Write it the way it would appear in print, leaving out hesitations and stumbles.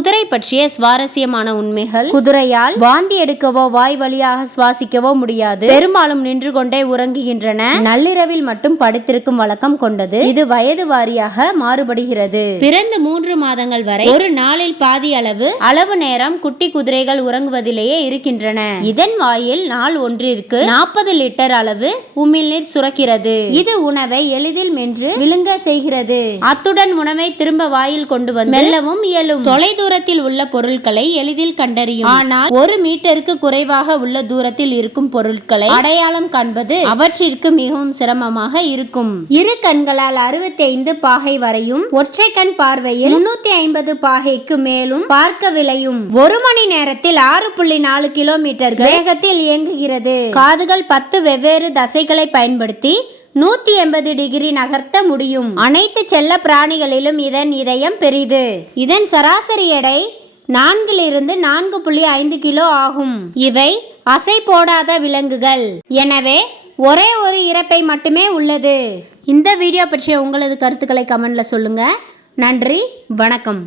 குதிரை பற்றிய சுவாரஸ்யமான உண்மைகள். குதிரையால் வாந்தி எடுக்கவோ வாய் வழியாக சுவாசிக்கவோ முடியாது. பெரும்பாலும் நின்று கொண்டே உறங்குகின்றன. நள்ளிரவில் மட்டும் படுத்திருக்கும் வழக்கம் கொண்டது. இது வயது வாரியாக மாறுபடுகிறது. பிறந்து 3 மாதங்கள் வரை ஒரு நாளில் பாதி அளவு நேரம் குட்டி குதிரைகள் உறங்குவதிலேயே இருக்கின்றன. இதன் வாயில் நாள் ஒன்றிற்கு 40 லிட்டர் அளவு உமிழ்நீர் சுரக்கிறது. இது உணவை எளிதில் மென்று விழுங்க செய்கிறது. அத்துடன் உணவை திரும்ப வாயில் கொண்டு வந்து மெல்லவும் இயலும். தொலை தூரத்தில் உள்ள பொருட்களை எளிதில் கண்டறியும். ஆனால் 1 மீட்டருக்கு குறைவாக உள்ள தூரத்தில் இருக்கும் பொருட்களை அடையாளம் காண்பது அவற்றிற்கு மிகவும் சிரமமாக இருக்கும். இரு கண்களால் 65 பாகை வரையும், ஒற்றை கண் பார்வையில் 350 பாகைக்கு மேலும் பார்க்க விளையும். 1 மணி நேரத்தில் 6.4 கிலோமீட்டர் வேகத்தில் இயங்குகிறது. காதுகள் 10 வெவ்வேறு தசைகளை பயன்படுத்தி 180 டிகிரி நகர்த்த முடியும். அனைத்து செல்ல பிராணிகளிலும் இதன் இதயம் பெரிது. இதன் சராசரி எடை 4 to 4.5 கிலோ ஆகும். இவை அசை போடாத விலங்குகள். எனவே ஒரே ஒரு இறப்பை மட்டுமே உள்ளது. இந்த வீடியோ பற்றிய உங்களது கருத்துக்களை கமெண்ட்ல சொல்லுங்க. நன்றி, வணக்கம்.